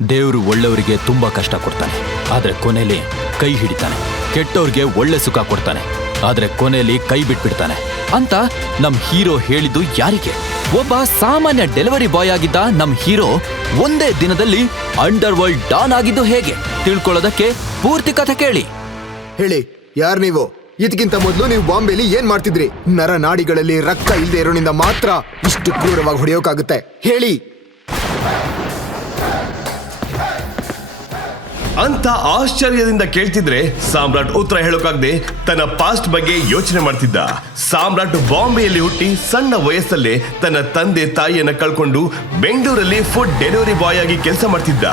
ದೇವರು ಒಳ್ಳೆಯವರಿಗೆ ತುಂಬಾ ಕಷ್ಟ ಕೊಡ್ತಾನೆ, ಆದ್ರೆ ಕೊನೆಯಲ್ಲಿ ಕೈ ಹಿಡಿತಾನೆ. ಕೆಟ್ಟವ್ರಿಗೆ ಒಳ್ಳೆ ಸುಖ ಕೊಡ್ತಾನೆ, ಆದ್ರೆ ಕೊನೆಯಲ್ಲಿ ಕೈ ಬಿಟ್ಬಿಡ್ತಾನೆ ಅಂತ ನಮ್ ಹೀರೋ ಹೇಳಿದ್ದು ಯಾರಿಗೆ? ಒಬ್ಬ ಸಾಮಾನ್ಯ ಡೆಲಿವರಿ ಬಾಯ್ ಆಗಿದ್ದ ನಮ್ ಹೀರೋ ಒಂದೇ ದಿನದಲ್ಲಿ ಅಂಡರ್ ವರ್ಲ್ಡ್ ಡಾನ್ ಆಗಿದ್ದು ಹೇಗೆ ತಿಳ್ಕೊಳ್ಳೋದಕ್ಕೆ ಪೂರ್ತಿ ಕಥೆ ಕೇಳಿ. ಹೇಳಿ, ಯಾರ್ ನೀವು? ಇದಕ್ಕಿಂತ ಮೊದಲು ನೀವು ಬಾಂಬೆಲಿ ಏನ್ ಮಾಡ್ತಿದ್ರಿ? ನರನಾಡಿಗಳಲ್ಲಿ ರಕ್ತ ಇಲ್ದೇ ಇರೋನಿಂದ ಮಾತ್ರ ಇಷ್ಟು ಕ್ರೂರವಾಗಿ ಹೊಡೆಯೋಕಾಗುತ್ತೆ. ಹೇಳಿ ಅಂತ ಆಶ್ಚರ್ಯದಿಂದ ಕೇಳ್ತಿದ್ರೆ ಸಾಮ್ರಾಟ್ ಉತ್ತರ ಹೇಳೋಕಾಗದೆ ತನ್ನ ಪಾಸ್ಟ್ ಬಗ್ಗೆ ಯೋಚನೆ ಮಾಡ್ತಿದ್ದ. ಸಾಮ್ರಾಟ್ ಬಾಂಬೆಯಲ್ಲಿ ಹುಟ್ಟಿ ಸಣ್ಣ ವಯಸ್ಸಲ್ಲೇ ತನ್ನ ತಂದೆ ತಾಯಿಯನ್ನ ಕಳ್ಕೊಂಡು ಬೆಂಗಳೂರಲ್ಲಿ ಫುಡ್ ಡೆಲಿವರಿ ಬಾಯ್ ಆಗಿ ಕೆಲಸ ಮಾಡ್ತಿದ್ದ.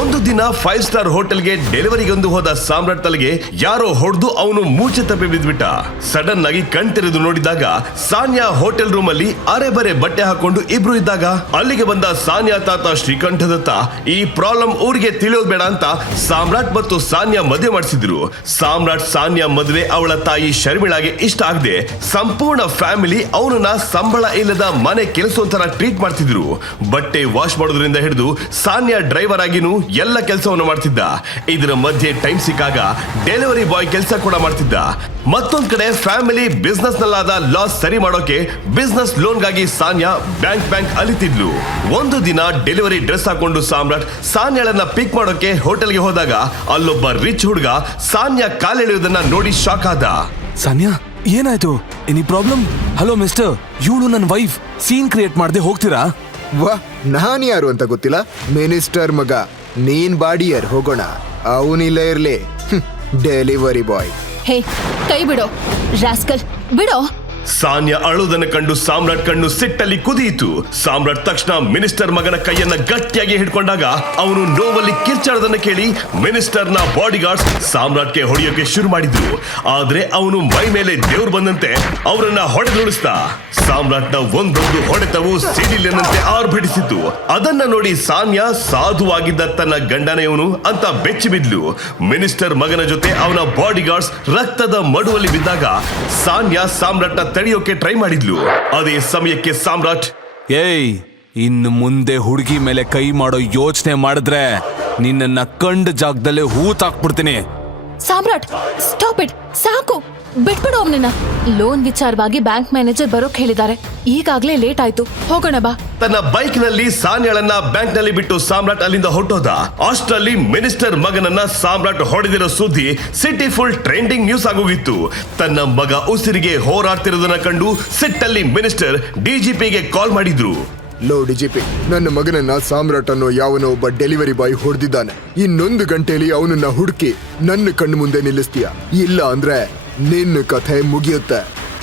ಒಂದು ದಿನ 5 ಸ್ಟಾರ್ ಹೋಟೆಲ್ಗೆ ಡೆಲಿವರಿಗೊಂದು ಹೋದ ಸಾಮ್ರಾಟ್ ತಲೆಗೆ ಯಾರೋ ಹೊಡೆದು ಅವನು ಮೂರ್ಛೆ ತಪ್ಪಿ ಬಿದ್ಬಿಟ್ಟ. ಸಡನ್ ಆಗಿ ಕಣ್ತೆರೆದು ನೋಡಿದಾಗ ಸಾನ್ಯಾ ಹೋಟೆಲ್ ರೂಮ್ ಅಲ್ಲಿ ಅರೆಬರೆ ಬಟ್ಟೆ ಹಾಕೊಂಡು ಇಬ್ರು ಇದ್ದಾಗ ಅಲ್ಲಿಗೆ ಬಂದ ಸಾನ್ಯಾ ತಾತ ಶ್ರೀಕಂಠದತ್ತ ಈ ಪ್ರಾಬ್ಲಮ್ ಊರಿಗೆ ತಿಳಿಯೋದ್ ಬೇಡ ಅಂತ ಸಾಮ್ರಾಟ್ ಮತ್ತು ಸಾನ್ಯಾ ಮದುವೆ ಮಾಡಿಸಿದ್ರು. ಸಾಮ್ರಾಟ್ ಸಾನ್ಯಾ ಮದುವೆ ಅವಳ ತಾಯಿ ಶರ್ಮಿಳಾಗೆ ಇಷ್ಟ ಆಗದೆ ಸಂಪೂರ್ಣ ಫ್ಯಾಮಿಲಿ ಅವನನ್ನ ಸಂಬಳ ಇಲ್ಲದ ಮನೆ ಕೆಲಸವಂತರ ಟ್ರೀಟ್ ಮಾಡ್ತಿದ್ರು. ಬಟ್ಟೆ ವಾಶ್ ಮಾಡೋದ್ರಿಂದ ಹಿಡಿದು ಸಾನ್ಯಾ ಡ್ರೈವರ್ ಆಗಿನೂ ಎಲ್ಲ ಕೆಲಸವನ್ನು ಮಾಡ್ತಿದ್ದ. ಇದರ ಮಧ್ಯೆ ಟೈಮ್ ಸಿಕ್ಕಾಗ ಡೆಲಿವರಿ ಬಾಯ್ ಕೆಲಸ ಕೂಡ ಮಾಡ್ತಿದ್ದ. ಮತ್ತೊಂದ್ ಕಡೆ ಫ್ಯಾಮಿಲಿ ಬಿಸ್ನೆಸ್ ನಲ್ಲಾದ ಲಾಸ್ ಸರಿ ಮಾಡೋಕೆ ಬಿಸ್ನೆಸ್ ಲೋನ್ಗಾಗಿ ಸಾನ್ಯಾ ಬ್ಯಾಂಕ್ ಅಲಿತಿದ್ಲು. ಒಂದು ದಿನ ಡೆಲಿವರಿ ಡ್ರೆಸ್ ಹಾಕೊಂಡು ಸಾಮ್ರಾಟ್ ಸಾನ್ಯಾಳನ್ನ ಪಿಕ್ ಮಾಡೋಕೆ ಹೋಟೆಲ್ಗೆ ಹೋದಾಗ ಅಲ್ಲೊಬ್ಬ ರಿಚ್ ಹುಡುಗ ಸಾನ್ಯಾ ಕಾಲೆಳೆಯುವುದನ್ನ ನೋಡಿ ಶಾಕ್ ಆದ. ಸಾನ್ಯಾ, ಏನಾಯ್ತು? Any problem? ಹಲೋ ಮಿಸ್ಟರ್, ಇವಳು ನನ್ನ ವೈಫ್. ಸೀನ್ ಕ್ರಿಯೇಟ್ ಮಾಡದೆ ಹೋಗ್ತೀರಾ? ವಾ, ನಾನ್ ಯಾರು ಅಂತ ಗೊತ್ತಿಲ್ಲ. ಮಿನಿಸ್ಟರ್ ಮಗ, ನೀನ್ ಬಾಡಿಯರ್, ಹೋಗೋಣ. ಅವನಿಲ್ಲ ಇರ್ಲಿ ಡೆಲಿವರಿ ಬಾಯ್. ಹೇ, ಕೈ ಬಿಡೋ ರಾಸ್ಕಲ್, ಬಿಡೋ. ಸಾನ್ಯಾ ಅಳುವುದನ್ನು ಕಂಡು ಸಾಮ್ರಾಟ್ ಕಣ್ಣು ಸಿಟ್ಟಲ್ಲಿ ಕುದಿಯಿತು. ಸಾಮ್ರಾಟ್ ತಕ್ಷಣ ಮಿನಿಸ್ಟರ್ ಮಗನ ಕೈಯನ್ನ ಗಟ್ಟಿಯಾಗಿ ಹಿಡ್ಕೊಂಡಾಗ ಅವನು ನೋವಲ್ಲಿ ಕಿರ್ಚಾಡೋದನ್ನ ಕೇಳಿ ಮಿನಿಸ್ಟರ್ನ ಬಾಡಿಗಾರ್ಡ್ಸ್ ಸಾಮ್ರಾಟ್ಗೆ ಹೊಡೆಯೋಕೆ ಶುರು ಮಾಡಿದ್ರು. ಆದ್ರೆ ಅವನು ಮೈ ಮೇಲೆ ದೇವ್ರು ಬಂದಂತೆ ಅವರನ್ನ ಹೊಡೆದುಳಿಸ್ತಾ. ಸಾಮ್ರಾಟ್ನ ಒಂದೊಂದು ಹೊಡೆತವು ಸಿಡಿಲಿನಂತೆ ಆರ್ಭಟಿಸಿತು. ಅದನ್ನ ನೋಡಿ ಸಾನ್ಯಾ ಸಾಧುವಾಗಿದ್ದ ತನ್ನ ಗಂಡನೇ ಇವನು ಅಂತ ಬೆಚ್ಚಿ ಬಿದ್ಲು. ಮಿನಿಸ್ಟರ್ ಮಗನ ಜೊತೆ ಅವನ ಬಾಡಿಗಾರ್ಡ್ಸ್ ರಕ್ತದ ಮಡುವಲ್ಲಿ ಬಿದ್ದಾಗ ಸಾನ್ಯಾ ಸಾಮ್ರಾಟ್ನ ತಡೆಯೋಕೆ ಟ್ರೈ ಮಾಡಿದ್ಲು. ಅದೇ ಸಮಯಕ್ಕೆ ಸಾಮ್ರಾಟ್, ಏಯ್, ಇನ್ನು ಮುಂದೆ ಹುಡುಗಿ ಮೇಲೆ ಕೈ ಮಾಡೋ ಯೋಚನೆ ಮಾಡಿದ್ರೆ ನಿನ್ನನ್ನ ಕಂಡ ಜಾಗದಲ್ಲೇ ಹೂತಾಕ್ಬಿಡ್ತೀನಿ. ಸಾಮ್ರಾಟ್, ಸ್ಟಾಪ್ ಇಟ್, ಸಾಕು, ಬಿಟ್ಬಿಡು ಅವನನ್ನ. ಲೋನ್ ವಿಚಾರವಾಗಿ ಬ್ಯಾಂಕ್ ಮ್ಯಾನೇಜರ್ ಬರೋಕ್ ಹೇಳಿದ್ದಾರೆ. ಈಗಾಗ್ಲೇ ಲೇಟ್ ಆಯ್ತು, ಹೋಗೋಣ ಬಾ. ತನ್ನ ಬೈಕ್ ನಲ್ಲಿ ಸಾನ್ಯಾಳನ್ನ ಬ್ಯಾಂಕ್ ನಲ್ಲಿ ಬಿಟ್ಟು ಸಾಮ್ರಾಟ್ ಅಲ್ಲಿಂದ ಹೊರಟೋದ. ಅಷ್ಟರಲ್ಲಿ ಮಿನಿಸ್ಟರ್ ಮಗನನ್ನ ಸಾಮ್ರಾಟ್ ಹೊಡೆದಿರೋ ಸುದ್ದಿ ಸಿಟಿ ಫುಲ್ ಟ್ರೆಂಡಿಂಗ್ ನ್ಯೂಸ್ ಆಗೋಗಿತ್ತು. ತನ್ನ ಮಗ ಉಸಿರಿಗೆ ಹೋರಾಡ್ತಿರೋದನ್ನ ಕಂಡು ಸಿಟ್ಟಲ್ಲಿ ಮಿನಿಸ್ಟರ್ ಡಿಜಿಪಿಗೆ ಕಾಲ್ ಮಾಡಿದ್ರು. ಲೋ ಡಿಜಿಪಿ, ನನ್ನ ಮಗನನ್ನ ಸಾಮ್ರಾಟ್ ಅನ್ನೋ ಯಾವನೋ ಒಬ್ಬ ಡೆಲಿವರಿ ಬಾಯ್ ಹೊಡೆದಿದ್ದಾನೆ. ಇನ್ನೊಂದು ಗಂಟೆಯಲ್ಲಿ ಅವನನ್ನ ಹುಡುಕಿ ನನ್ನ ಕಣ್ಣು ಮುಂದೆ ನಿಲ್ಲಿಸ್ತೀಯ, ಇಲ್ಲ ಅಂದ್ರೆ ನಿನ್ನ ಕಥೆ ಮುಗಿಯುತ್ತೆ.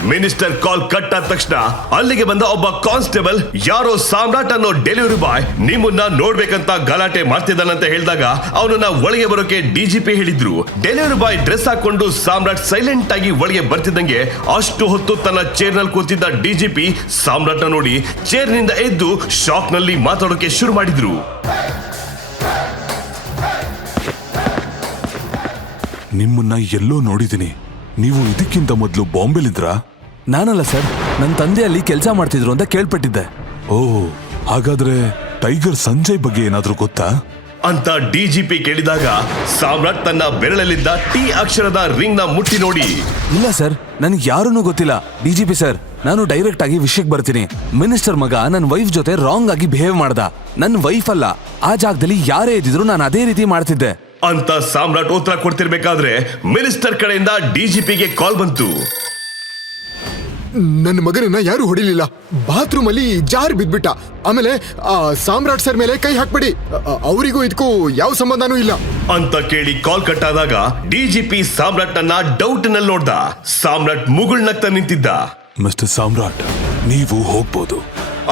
ಮಿನಿಸ್ಟರ್ ಕಾಲ್ ಕಟ್ ಆದ ತಕ್ಷಣ ಅಲ್ಲಿಗೆ ಬಂದ ಒಬ್ಬ ಕಾನ್ಸ್ಟೇಬಲ್ ಯಾರೋ ಸಾಮ್ರಾಟ್ ಅನ್ನೋ ಡೆಲಿವರಿ ಬಾಯ್ ನಿಮ್ಮನ್ನ ನೋಡ್ಬೇಕಂತ ಗಲಾಟೆ ಮಾಡ್ತಿದ್ದಾನಂತ ಹೇಳಿದಾಗ ಅವನನ್ನ ಒಳಗೆ ಬರೋಕೆ ಡಿಜಿಪಿ ಹೇಳಿದ್ರು. ಡೆಲಿವರಿ ಬಾಯ್ ಡ್ರೆಸ್ ಹಾಕೊಂಡು ಸಾಮ್ರಾಟ್ ಸೈಲೆಂಟ್ ಆಗಿ ಒಳಗೆ ಬರ್ತಿದ್ದಂಗೆ ಅಷ್ಟು ಹೊತ್ತು ತನ್ನ ಚೇರ್ ನಲ್ಲಿ ಕೂತಿದ್ದ ಡಿಜಿಪಿ ಸಾಮ್ರಾಟ್ ನ ನೋಡಿ ಚೇರ್ ನಿಂದ ಎದ್ದು ಶಾಕ್ ನಲ್ಲಿ ಮಾತಾಡೋಕೆ ಶುರು ಮಾಡಿದ್ರು. ನಿಮ್ಮನ್ನ ಎಲ್ಲೋ ನೋಡಿದ್ದೀನಿ. ನೀವು ಇದಕ್ಕಿಂತ ಮೊದಲು ಬಾಂಬೆಲಿದ್ರಾ? ನಾನಲ್ಲ ಸರ್, ನನ್ನ ತಂದೆ ಅಲ್ಲಿ ಕೆಲಸ ಮಾಡ್ತಿದ್ರು ಅಂತ ಕೇಳ್ಪಟ್ಟಿದ್ದೆ. ಓ, ಹಾಗಾದ್ರೆ ಟೈಗರ್ ಸಂಜಯ್ ಬಗ್ಗೆ ಏನಾದ್ರೂ ಗೊತ್ತಾ ಅಂತ ಡಿಜಿಪಿ ಕೇಳಿದಾಗ ಸಾಮ್ರಾಟ್ ತನ್ನ ಬೆರಳಲ್ಲಿದ್ದ ಟಿ ಅಕ್ಷರದ ರಿಂಗ್ ನ ಮುಟ್ಟಿ ನೋಡಿ, ಇಲ್ಲ ಸರ್, ನನ್ಗೆ ಯಾರನ್ನೂ ಗೊತ್ತಿಲ್ಲ. ಡಿಜಿಪಿ ಸರ್, ನಾನು ಡೈರೆಕ್ಟ್ ಆಗಿ ವಿಷಯಕ್ಕೆ ಬರ್ತೀನಿ. ಮಿನಿಸ್ಟರ್ ಮಗ ನನ್ನ ವೈಫ್ ಜೊತೆ ರಾಂಗ್ ಆಗಿ ಬಿಹೇವ್ ಮಾಡ್ದ. ನನ್ನ ವೈಫ್ ಅಲ್ಲ, ಆ ಜಾಗದಲ್ಲಿ ಯಾರೇ ಇದ್ದಿದ್ರು ನಾನು ಅದೇ ರೀತಿ ಮಾಡ್ತಿದ್ದೆ ಅಂತ ಸಾಮ್ರಾಟ್ ಉತ್ತರ ಕೊಡ್ತಿರ್ಬೇಕಾದ್ರೆ ಮಿನಿಸ್ಟರ್ ಕಡೆಯಿಂದ ಡಿಜಿಪಿಗೆ ಕಾಲ್ ಬಂತು. ನನ್ನ ಮಗನನ್ನ ಯಾರು ಹೊಡಿಲಿಲ್ಲ, ಬಾತ್ರೂಮ್ ಅಲ್ಲಿ ಜಾರ್ ಬಿದ್ಬಿಟ್ಟ. ಆಮೇಲೆ ಆ ಸಾಮ್ರಾಟ್ ಸರ್ ಮೇಲೆ ಕೈ ಹಾಕ್ಬೇಡಿ, ಅವರಿಗೂ ಇದಕ್ಕೂ ಯಾವ ಸಂಬಂಧನೂ ಇಲ್ಲ ಅಂತ ಕೇಳಿ ಕಾಲ್ ಕಟ್ ಆದಾಗ ಡಿಜಿಪಿ ಸಾಮ್ರಾಟ್ ಅನ್ನ ಡೌಟ್ ನಲ್ಲಿ ನೋಡ್ದ. ಸಾಮ್ರಾಟ್ ಮುಗುಳ್ನಗ್ತಾ ನಿಂತಿದ್ದ. ಮಿಸ್ಟರ್ ಸಾಮ್ರಾಟ್, ನೀವು ಹೋಗ್ಬೋದು.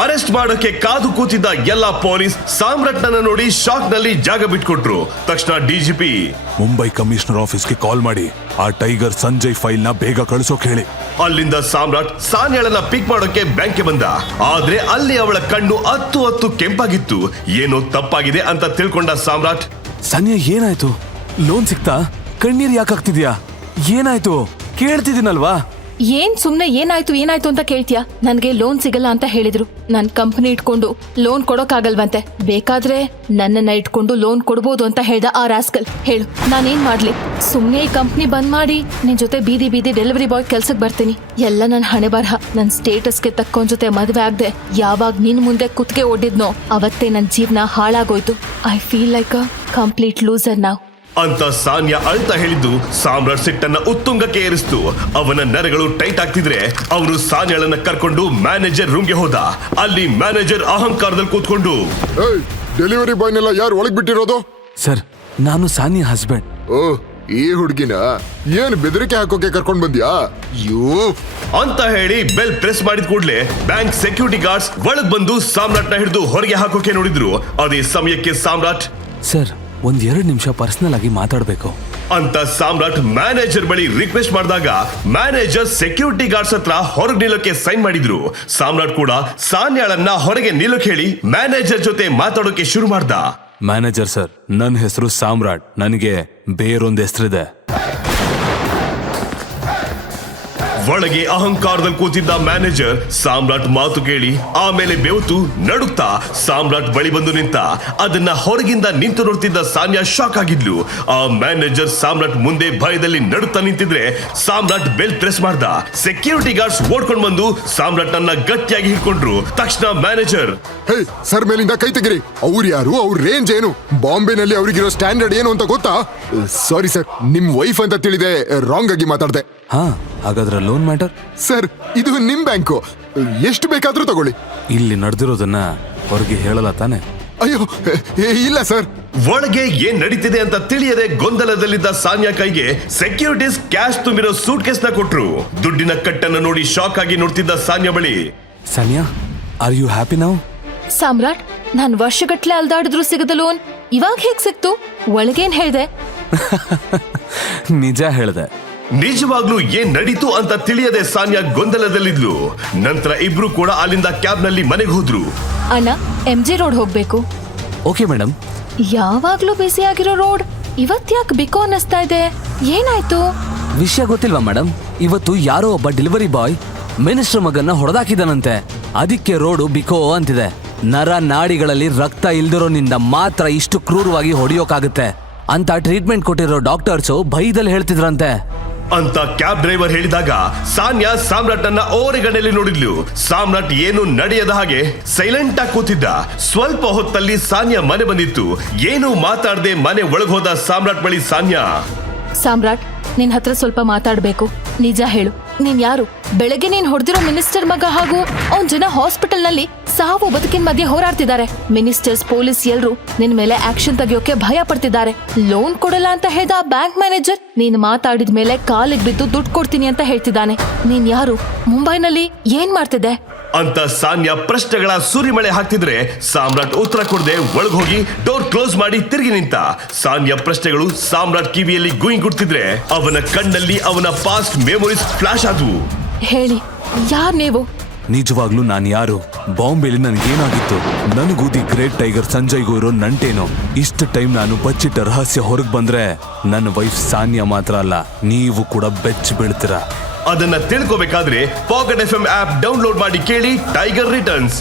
ಅರೆಸ್ಟ್ ಮಾಡೋಕೆ ಕಾದು ಕೂತಿದ್ದ ಎಲ್ಲ ಪೊಲೀಸ್ ಸಾಮ್ರಾಟ್ ನನ್ನ ನೋಡಿ ಶಾಕ್ ನಲ್ಲಿ ಜಾಗ ಬಿಟ್ಕೊಟ್ರು. ತಕ್ಷಣ ಡಿಜಿಪಿ ಮುಂಬೈ ಕಮಿಷನರ್ ಆಫೀಸ್ಗೆ ಕಾಲ್ ಮಾಡಿ ಆ ಟೈಗರ್ ಸಂಜಯ್ ಫೈಲ್ ನ ಬೇಗ ಕಳಿಸೋಕೆ ಹೇಳಿ. ಅಲ್ಲಿಂದ ಸಾಮ್ರಾಟ್ ಸಾನ್ಯಾಳನ್ನ ಪಿಕ್ ಮಾಡೋಕೆ ಬ್ಯಾಂಕ್ಗೆ ಬಂದ. ಆದ್ರೆ ಅಲ್ಲಿ ಅವಳ ಕಣ್ಣು ಹತ್ತು ಕೆಂಪಾಗಿತ್ತು. ಏನೋ ತಪ್ಪಾಗಿದೆ ಅಂತ ತಿಳ್ಕೊಂಡ ಸಾಮ್ರಾಟ್, ಸಾನ್ಯಾ, ಏನಾಯ್ತು? ಲೋನ್ ಸಿಕ್ತಾ? ಕಣ್ಣೀರ್ ಯಾಕಾಗ್ತಿದ್ಯಾ? ಏನಾಯ್ತು? ಕೇಳ್ತಿದ್ದೀನಲ್ವಾ? ಏನ್ ಸುಮ್ನೆ ಏನಾಯ್ತು ಅಂತ ಕೇಳ್ತೀಯಾ? ನನ್ಗೆ ಲೋನ್ ಸಿಗಲ್ಲ ಅಂತ ಹೇಳಿದ್ರು. ನನ್ ಕಂಪನಿ ಇಟ್ಕೊಂಡು ಲೋನ್ ಕೊಡೋಕಾಗಲ್ವಂತೆ. ಬೇಕಾದ್ರೆ ನನ್ನನ್ನ ಇಟ್ಕೊಂಡು ಲೋನ್ ಕೊಡ್ಬೋದು ಅಂತ ಹೇಳ್ದ ಆ ರಾಸ್ಕಲ್. ಹೇಳು, ನಾನೇನ್ ಮಾಡ್ಲಿ? ಸುಮ್ನೆ ಈ ಕಂಪ್ನಿ ಬಂದ್ ಮಾಡಿ ನಿನ್ ಜೊತೆ ಬೀದಿ ಡೆಲಿವರಿ ಬಾಯ್ ಕೆಲ್ಸಕ್ ಬರ್ತೀನಿ. ಎಲ್ಲ ನನ್ ಹಣೆ ಬರಹ. ನನ್ ಸ್ಟೇಟಸ್ಗೆ ತಕ್ಕೊಂಡ್ ಜೊತೆ ಮದ್ವೆ ಆಗ್ದೆ ಯಾವಾಗ ನಿನ್ ಮುಂದೆ ಕುತ್ಕೆ ಒಡ್ಡಿದ್ನೋ ಅವತ್ತೇ ನನ್ ಜೀವನ ಹಾಳಾಗೋಯ್ತು. I feel like a complete loser ನಾವ್ ಅಂತ ಸಾನ್ಯಾ ಅಳ್ತಾ ಹೇಳಿದ್ದು ಸಾಮ್ರಾಟ್ ಸಿಟ್ಟನ್ನ ಉತ್ತುಂಗಕ್ಕೆ ಏರಿಸ್ತು. ಅವನ ನರಗಳು ಟೈಟ್ ಆಗ್ತಿದ್ರೆ ಅವನು ಸಾನ್ಯಾಳನ್ನ ಕರ್ಕೊಂಡು ಮ್ಯಾನೇಜರ್ ರೂಮ್ಗೆ ಹೋದ. ಅಲ್ಲಿ ಮ್ಯಾನೇಜರ್ ಅಹಂಕಾರದಲ್ಲಿ ಕೂತ್ಕೊಂಡು, ಡೆಲಿವರಿ ಬಾಯ್ನೆಲ್ಲ ಯಾರು ಒಳಗ್ ಬಿಟ್ಟಿರೋದು? ಸರ್, ನಾನು ಸಾನಿಯಾ ಹಸ್ಬೆಂಡ್. ಓ, ಈ ಹುಡ್ಗಿನ ಏನ್ ಬೆದರಿಕೆ ಹಾಕೋಕೆ ಕರ್ಕೊಂಡ್ ಬಂದ್ಯಾ? ಅಂತ ಹೇಳಿ ಬೆಲ್ ಪ್ರೆಸ್ ಮಾಡಿದ ಕೂಡ್ಲೆ ಬ್ಯಾಂಕ್ ಸೆಕ್ಯೂರಿಟಿ ಗಾರ್ಡ್ಸ್ ಒಳಗ್ ಬಂದು ಸಾಮ್ರಾಟ್ನ ಹಿಡಿದು ಹೊರಗೆ ಹಾಕೋಕೆ ನೋಡಿದ್ರು. ಅದೇ ಸಮಯಕ್ಕೆ ಸಾಮ್ರಾಟ್, ಸರ್, ಒಂದ್ 2 ನಿಮಿಷ ಪರ್ಸನಲ್ ಆಗಿ ಮಾತಾಡ್ಬೇಕು ಅಂತ ಸಾಮ್ರಾಟ್ ಮ್ಯಾನೇಜರ್ ಬಳಿ ರಿಕ್ವೆಸ್ಟ್ ಮಾಡಿದಾಗ ಮ್ಯಾನೇಜರ್ ಸೆಕ್ಯೂರಿಟಿ ಗಾರ್ಡ್ಸ್ ಹತ್ರ ಹೊರಗೆ ನಿಲ್ಲೋಕೆ ಸೈನ್ ಮಾಡಿದ್ರು. ಸಾಮ್ರಾಟ್ ಕೂಡ ಸಾನ್ಯಾಳನ್ನ ಹೊರಗೆ ನಿಲ್ಲೋಕೆ ಹೇಳಿ ಮ್ಯಾನೇಜರ್ ಜೊತೆ ಮಾತಾಡೋಕೆ ಶುರು ಮಾಡ್ದ. ಮ್ಯಾನೇಜರ್ ಸರ್, ನನ್ನ ಹೆಸರು ಸಾಮ್ರಾಟ್. ನನಗೆ ಬೇರೊಂದು ಹೆಸರಿದೆ. ಒಳಗೆ ಅಹಂಕಾರದಲ್ಲಿ ಕೂತಿದ್ದ ಮ್ಯಾನೇಜರ್ ಸಾಮ್ರಾಟ್ ಮಾತು ಕೇಳಿ ಆಮೇಲೆ ಬೆವತು ನಡುತ್ತಾ ಸಾಮ್ರಾಟ್ ಬಳಿ ಬಂದು ನಿಂತ. ಅದನ್ನ ಹೊರಗಿಂದ ನಿಂತು ನೋಡ್ತಿದ್ದ ಸಾನ್ಯಾ ಶಾಕ್ ಆಗಿದ್ಲು. ಆ ಮ್ಯಾನೇಜರ್ ಸಾಮ್ರಾಟ್ ಮುಂದೆ ಭಯದಲ್ಲಿ ನಡುತ್ತಾ ನಿಂತಿದ್ರೆ ಸಾಮ್ರಾಟ್ ಬೆಲ್ ಪ್ರೆಸ್ ಮಾಡ್ದ. ಸೆಕ್ಯೂರಿಟಿ ಗಾರ್ಡ್ಸ್ ಓಡ್ಕೊಂಡ್ ಬಂದು ಸಾಮ್ರಾಟ್ ಅನ್ನ ಗಟ್ಟಿಯಾಗಿ ಹಿಡ್ಕೊಂಡ್ರು. ತಕ್ಷಣ ಮ್ಯಾನೇಜರ್, ಹೇ, ಸರ್ ಮೇಲಿಂದ ಕೈ ತೆಗಿರಿ. ಅವ್ರು ಯಾರು? ಅವ್ರ ರೇಂಜ್ ಏನು? ಬಾಂಬೆನಲ್ಲಿ ಅವ್ರಿಗಿರೋ ಸ್ಟ್ಯಾಂಡರ್ಡ್ ಏನು ಅಂತ ಗೊತ್ತಾ? ಸಾರಿ ಸರ್, ನಿಮ್ ವೈಫ್ ಅಂತ ತಿಳಿದೆ ರಾಂಗ್ ಆಗಿ ಮಾತಾಡ್ದೆ. ಹಾ, ಹಾಗಾದ್ರೆ ಲೋನ್ ಮ್ಯಾಟರ್? ಸರ್, ಇದು ನಿಮ್ ಬ್ಯಾಂಕು, ಎಷ್ಟು ಬೇಕಾದ್ರೂ ತಗೊಳ್ಳಿ. ಇಲ್ಲಿ ನಡೆದಿರೋದನ್ನ ಹೊರಗೆ ಹೇಳಲ್ಲ ತಾನೆ? ಅಯ್ಯೋ, ಇಲ್ಲ ಸರ್. ಒಳಗೆ ಏನ್ ನಡೀತಿದೆ ಅಂತ ತಿಳಿಯದೆ ಗೊಂದಲದಲ್ಲಿದ್ದ ಸಾನ್ಯಾ ಕೈಗೆ ಸೆಕ್ಯೂರಿಟೀಸ್ ಕ್ಯಾಶ್ ತುಂಬಿರೋ ಸೂಟ್ ಕೇಸ್ ನ ಕೊಟ್ರು. ದುಡ್ಡಿನ ಕಟ್ಟನ್ನು ನೋಡಿ ಶಾಕ್ ಆಗಿ ನೋಡ್ತಿದ್ದ ಸಾನ್ಯಾ ಬಳಿ, Sania, are you happy now? Samrat, ನಾನ್ ವರ್ಷಗಟ್ಲೆ ಅಲ್ದಾಡಿದ್ರು ಸಿಗದ ಲೋನ್ ಇವಾಗ ಹೇಗ್ ಸಿಕ್ತು? ಒಳಗೇನ್ ಹೇಳ್ದೆ? ನಿಜ ಹೇಳ್ದೆ. ನಿಜವಾಗ್ಲೂ ಏನ್ ನಡೀತು ಅಂತ ತಿಳಿಯದೆ ಸಾನ್ಯಾ ಗೊಂದಲದಲ್ಲಿದ್ಲು. ನಂತರ ಇಬ್ರು ಕೂಡ ಅಲ್ಲಿಂದ ಕ್ಯಾಬ್ ನಲ್ಲಿ ಮನೆಗೆ ಹೋದ್ರು. ಅಣ್ಣ, MG ರೋಡ್ ಹೋಗ್ಬೇಕು. Okay madam. ಯಾವಾಗ್ಲೂ ಬಿಸಿ ಆಗಿರೋ ರೋಡ್ ಇವತ್ತ್ಯಾಕ್ ಬಿಕೋ ಅನ್ನಿಸ್ತಾ ಇದೆ? ಏನಾಯ್ತು? ವಿಷಯ ಗೊತ್ತಿಲ್ವಾ ಮೇಡಮ್? ಇವತ್ತು ಯಾರೋ ಒಬ್ಬ ಡೆಲಿವರಿ ಬಾಯ್ ಮಿನಿಸ್ಟರ್ ಮಗನ್ನ ಹೊಡೆದಾಕಿದಾನಂತೆ. ಅದಕ್ಕೆ ರೋಡು ಬಿಕೋ ಅಂತಿದೆ. ನರ ನಾಡಿಗಳಲ್ಲಿ ರಕ್ತ ಇಲ್ದಿರೋನಿಂದ ಮಾತ್ರ ಇಷ್ಟು ಕ್ರೂರವಾಗಿ ಹೊಡೆಯೋಕಾಗುತ್ತೆ ಅಂತ ಟ್ರೀಟ್ಮೆಂಟ್ ಕೊಟ್ಟಿರೋ ಡಾಕ್ಟರ್ಸು ಭಯದಲ್ಲಿ ಹೇಳ್ತಿದ್ರಂತೆ ಅಂತ ಕ್ಯಾಬ್ ಡ್ರೈವರ್ ಹೇಳಿದಾಗ ಸಾನ್ಯಾ ಸಾಮ್ರಾಟ್ ಅನ್ನ ಓರೆಗಣ್ಣಲ್ಲಿ ನೋಡಿದ್ಲು. ಸಾಮ್ರಾಟ್ ಏನು ನಡೆಯದ ಹಾಗೆ ಸೈಲೆಂಟ್ ಆಗಿ ಕೂತಿದ್ದ. ಸ್ವಲ್ಪ ಹೊತ್ತಲ್ಲಿ ಸಾನ್ಯಾ ಮನೆ ಬಂದಿತ್ತು. ಏನು ಮಾತಾಡದೆ ಮನೆ ಒಳಗೋದ ಸಾಮ್ರಾಟ್ ಬಳಿ ಸಾನ್ಯಾ, ಸಾಮ್ರಾಟ್, ನಿನ್ ಹತ್ರ ಸ್ವಲ್ಪ ಮಾತಾಡ್ಬೇಕು. ನಿಜ ಹೇಳು, ನೀನ್ ಯಾರು? ಬೆಳಗ್ಗೆ ನೀನ್ ಹೊಡೆದಿರೋ ಮಿನಿಸ್ಟರ್ ಮಗ ಹಾಗೂ ಅವ್ನ್ ಜನ ಹಾಸ್ಪಿಟಲ್ ನಲ್ಲಿ ಸಾವು ಬದುಕಿನ ಮಧ್ಯೆ ಹೋರಾಡ್ತಿದ್ದಾರೆ. ಮಿನಿಸ್ಟರ್ಸ್, ಪೊಲೀಸ್ ಎಲ್ರು ನಿನ್ ಮೇಲೆ ಆಕ್ಷನ್ ತೆಗಿಯೋಕೆ ಭಯ ಪಡ್ತಿದ್ದಾರೆ. ಲೋನ್ ಕೊಡಲ್ಲ ಅಂತ ಹೇಳ್ದ ಆ ಬ್ಯಾಂಕ್ ಮ್ಯಾನೇಜರ್ ನೀನ್ ಮಾತಾಡಿದ ಮೇಲೆ ಕಾಲಿಗೆ ಬಿದ್ದು ದುಡ್ಡು ಕೊಡ್ತೀನಿ ಅಂತ ಹೇಳ್ತಿದ್ದಾನೆ. ನೀನ್ ಯಾರು? ಮುಂಬೈನಲ್ಲಿ ಏನ್ ಮಾಡ್ತಿದ್ದೆ ಅಂತ ಸಾನ್ಯಾ ಪ್ರಶ್ನೆಗಳ ಸುರಿಮಳೆ ಹಾಕ್ತಿದ್ರೆ ಸಾಮ್ರಾಟ್ ಉತ್ತರ ಕೊಡದೆ ಒಳಗೋಗಿ ಡೋರ್ ಕ್ಲೋಸ್ ಮಾಡಿ ತಿರುಗಿ ನಿಂತ. ಸಾನ್ಯಾ ಪ್ರಶ್ನೆಗಳು ಸಾಮ್ರಾಟ್ ಕಿವಿಯಲ್ಲಿ ಗುಯ್ಗುಡ್ತಿದ್ರೆ ಅವನ ಕಣ್ಣಲ್ಲಿ ಅವನ ಪಾಸ್ಟ್ ಮೆಮೊರೀಸ್ ಫ್ಲಾಶ್ ಆದ್ವು. ಹೇಳಿ, ಯಾರ್ ನೀವು? ನಿಜವಾಗ್ಲೂ ನಾನು ಯಾರು? ಬಾಂಬೆಲಿ ನನ್ಗೇನಾಗಿತ್ತು? ನನಗೂ ದಿ ಗ್ರೇಟ್ ಟೈಗರ್ ಸಂಜಯ್ಗೂ ಇರೋ ನಂಟೇನೋ? ಇಷ್ಟು ಟೈಮ್ ನಾನು ಬಚ್ಚಿಟ್ಟ ರಹಸ್ಯ ಹೊರಗೆ ಬಂದ್ರೆ ನನ್ನ ವೈಫ್ ಸಾನ್ಯಾ ಮಾತ್ರ ಅಲ್ಲ, ನೀವು ಕೂಡ ಬೆಚ್ಚ ಬೀಳ್ತೀರಾ. ಅದನ್ನ ತಿಳ್ಕೋಬೇಕಾದ್ರೆ ಪಾಕೆಟ್ FM ಆಪ್ ಡೌನ್ಲೋಡ್ ಮಾಡಿ ಕೇಳಿ ಟೈಗರ್ ರಿಟರ್ನ್ಸ್.